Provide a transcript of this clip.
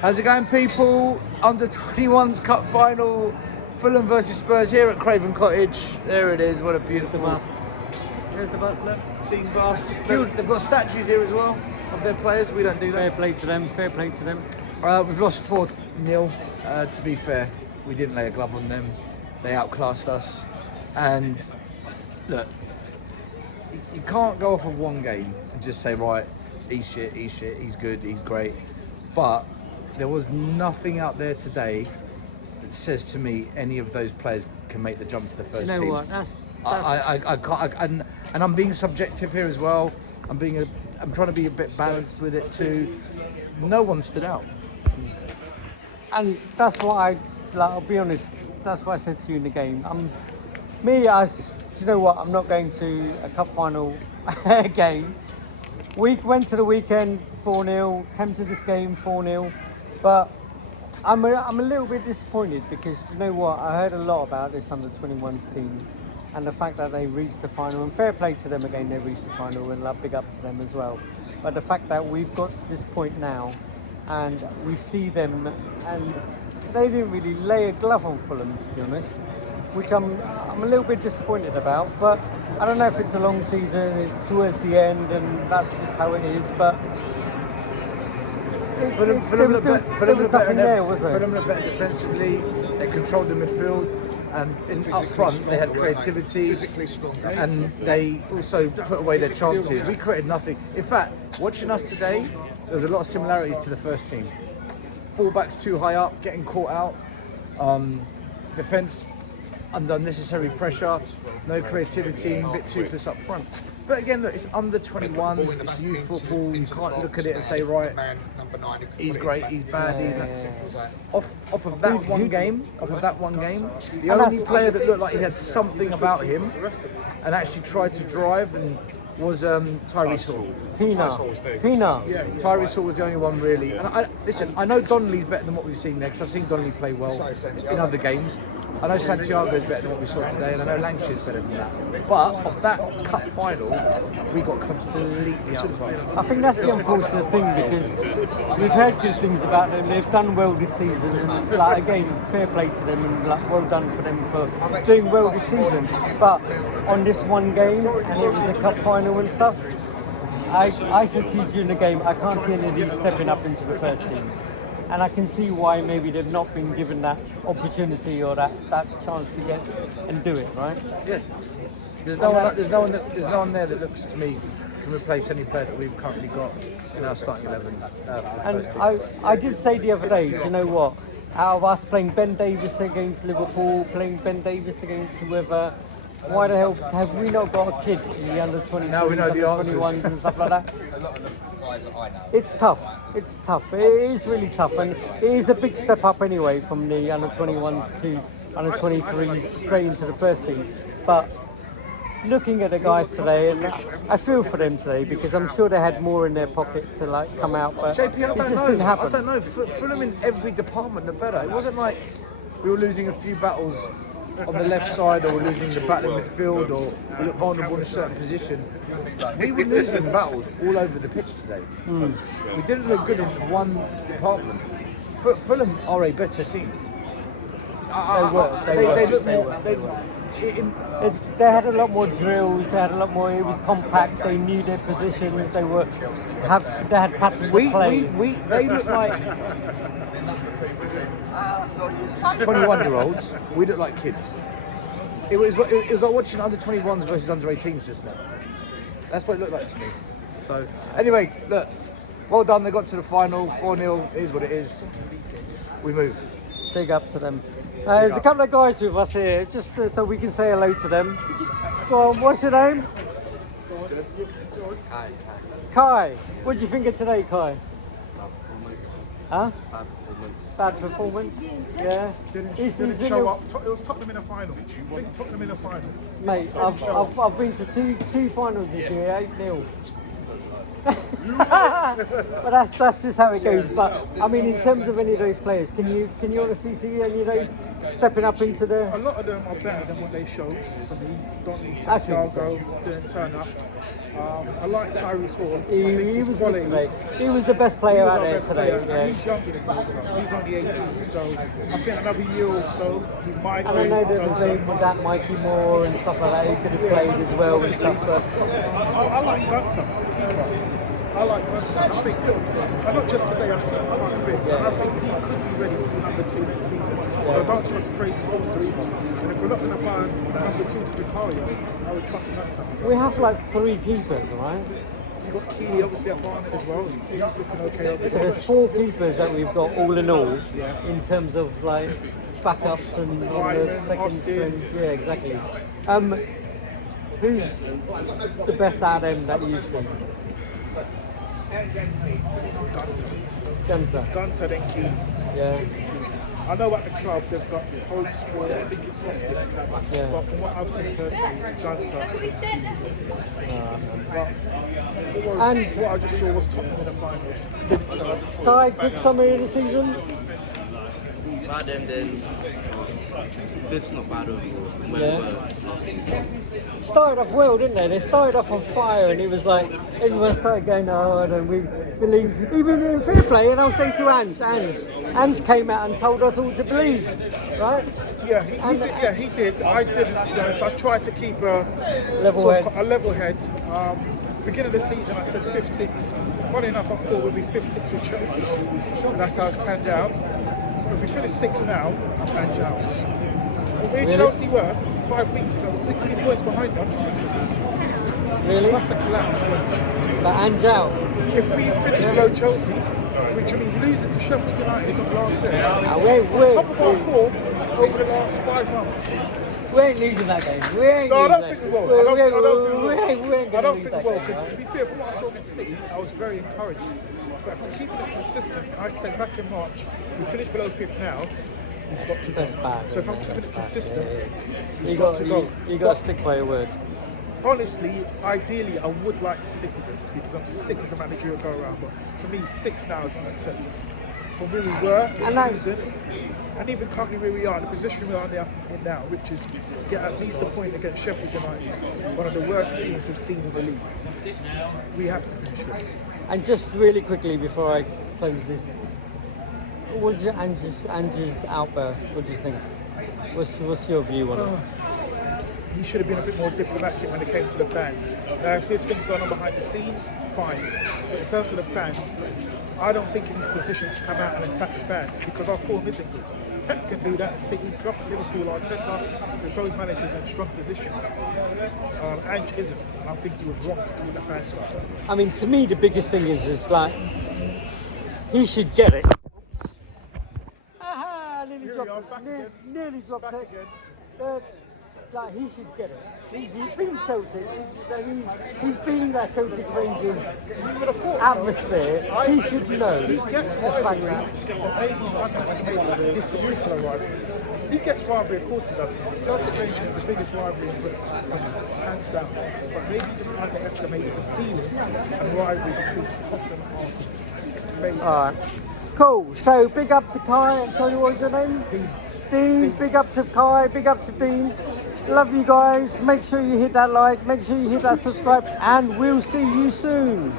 How's it going, people? Under 21s Cup final, Fulham versus Spurs here at Craven Cottage. There it is. What a beautiful bus. There's the bus, look. team bus. They've got statues here as well of their players. We don't do that. Fair play to them. Fair play to them. We've lost 4-0. To be fair, we didn't lay a glove on them. They outclassed us. And look, you can't go off of one game and just say, right, he's shit, he's good, he's great. But there was nothing out there today that says to me any of those players can make the jump to the first team. Do you know what? That's I can't, and I'm being subjective here as well. I'm trying to be a bit balanced with it too. No one stood out. and that's what I'll be honest. That's what I said to you in the game. Do you know what? I'm not going to a cup final game. We went to the weekend 4-0, came to this game 4-0, but I'm a little bit disappointed because you know what? I heard a lot about this under 21s team and the fact that they reached the final, and fair play to them again, they reached the final, and big up to them as well. But the fact that we've got to this point now and we see them, and they didn't really lay a glove on Fulham, to be honest, which I'm a little bit disappointed about. But I don't know if it's a long season, it's towards the end, and that's just how it is. But Fulham looked better defensively. They controlled the midfield, and up front they had creativity, and they also put away their chances. We created nothing. In fact, watching us today, there's a lot of similarities to the first team. Fullbacks too high up, getting caught out. Defence under unnecessary pressure, no creativity, a bit toothless up front. But again, look, it's under 21s, it's youth football. You can't look at it and say, right, he's great, he's bad, he's not. Off of that one game, the only player that looked like he had something about him and actually tried to drive and was Tyrese Hall. Pina. Tyrese Hall was the only one really. And listen, I know Donnelly's better than what we've seen there because I've seen Donnelly play well in other games. I know Santiago's better than what we saw today, and I know Lancashire's better than that. But off that cup final, we got completely outclassed. I think that's the unfortunate thing because we've heard good things about them. They've done well this season, and again, fair play to them, and well done for them for doing well this season. But on this one game, and it was a cup final and stuff, I said to you during the game, I can't see any of these stepping up into the first team. And I can see why maybe they've not been given that opportunity or that chance to get and do it, right? Yeah. There's no one there that looks to me can replace any player that we've currently got in our starting 11 for the And first team. I did say the other day, do you know what? Out of us playing Ben Davies against Liverpool, playing Ben Davies against whoever, why the hell have we not got a kid in the under 23s, Now we know the under 21s and stuff like that? It's tough. It's tough. It is really tough, and it is a big step up anyway from the under 21s to under 23s straight into the first team. But looking at the guys today, and I feel for them today because I'm sure they had more in their pocket to come out, but JP, it just didn't happen. I don't know. Fulham in every department are better. It wasn't like we were losing a few battles on the left side, or we're losing the battle in midfield, or we look vulnerable in a certain position. We were losing battles all over the pitch today. We didn't look good in one department. Fulham are a better team. They look more. They had a lot more drills. They had a lot more. It was compact. They knew their positions. They had patterns of play. They look like 21-year-olds. We look like kids. It was like watching under 21s versus under 18s just now. That's what it looked like to me. So anyway, look, well done. They got to the final. 4-0 is what it is. We move. Big up to them. There's a couple of guys with us here, just so we can say hello to them. Go on, what's your name? Kai. What do you think of today, Kai? Bad performance. Huh? Bad performance. Bad performance? Yeah. Didn't show up. It was Tottenham in a final. I think Tottenham in a final. Mate, I've been to two finals this year, 8-0. But that's just how it goes. But I mean, in terms of any of those players, can you honestly see any of those stepping up into the. A lot of them are better than what they showed for me. Donny, I think Santiago didn't turn up. I like Tyrese Hall. I He think was his good quality. today. He was the best He player was out our there best today. player, Yeah. and he's younger than those. He's only 18, so I think another year or so he might And I be know there was closer. with that Mikey Moore and stuff like that. He could have played as well and stuff. But I like Gunter, the keeper. I like Gunter. I think, and not just today, I've seen him quite a bit, and I think he could be ready to be number 2 next season. So I don't trust Fraser Forster either. And if we're not going to buy number 2 to Vicario, I would trust Gunter. we have like 3 keepers, right? You've got Keely obviously at Barnet as well. He's looking okay over So there. there's 4 keepers that we've got all in all, in terms of like backups and on the Wyman, second Austin. strings. Yeah, exactly. Who's the best out of them that you've seen? Gunter. Gunter then Keely. Yeah. I know at the club they've got hopes for, I think it's Austin. Yeah. But from what I've seen personally, it's Gunter. But it was, And- what I just saw was Tottenham in the final. Just didn't show up. Kai, quick summary of the season. Bad then 5th's not bad overall from where Yeah. we were last season. Started off well, didn't they? They started off on fire, and it was like everyone started going hard, and we believe even in fair play. And I'll say to Ange came out and told us all to believe, right? Yeah, he did. I didn't, to be honest. I tried to keep a Level sort of head. a level head. Beginning of the season, I said 5th, 6th. Funny enough, I thought we'd be 5th, 6th with Chelsea, and that's how it's panned out. If we finish 6th now, I'm panned out. Where Really? Chelsea were 5 weeks ago, 16 points behind us. Really? That's a collapse. Yeah. But Ange out. If we finish below Chelsea, which I mean losing to Sheffield United on last day, on top of our form over the last 5 months. We ain't losing that game. We ain't No, I losing don't think that. we will. I don't think we will. We ain't I gonna don't lose think that we will, game, because right? to be fair, from what I saw against City, I was very encouraged. But if I'm keeping it consistent, I said back in March, we finished below 5th now, he's got to go. That's bad. So if I'm keeping it consistent, he's You got got to go. you got But to stick by your word. honestly, ideally, I would like to stick with it because I'm sick of the managerial go around. But for me, 6 now is unacceptable. From where we were in And the that's- season, and even currently where we are, in the position we are in now, which is get at least a point against Sheffield United, one of the worst teams we've seen in the league. We have to finish it. And just really quickly before I close this, what did Ange's outburst? What do you think? What's your view on it? He should have been a bit more diplomatic when it came to the fans. Now, if there's things going on behind the scenes, fine. But in terms of the fans, I don't think he's positioned to come out and attack the fans because our form isn't good. Pep can do that, City, Klopp, Liverpool, Arteta, because those managers are in strong positions. Ange isn't, and I think he was wrong to call the fans like that. I mean, to me, the biggest thing is like he should get it. Aha! Nearly Here we dropped are, it. back again. Nearly dropped Back it. again. Like he should get it. He's been Celtic. He's been in that Celtic Rangers You would have thought so. atmosphere. He should know. He gets the fact rivalry, that- but maybe he's underestimated this particular rivalry. He gets rivalry, of course he does. Celtic Rangers is the biggest rivalry in Britain, hands down. But maybe he just underestimated the feeling and rivalry between Tottenham and Arsenal. Maybe. Alright. Cool. So big up to Kai and Tony, what was your name? Dean. Big up to Kai, big up to Dean. Love you guys. Make sure you hit that like, make sure you hit that subscribe, and we'll see you soon.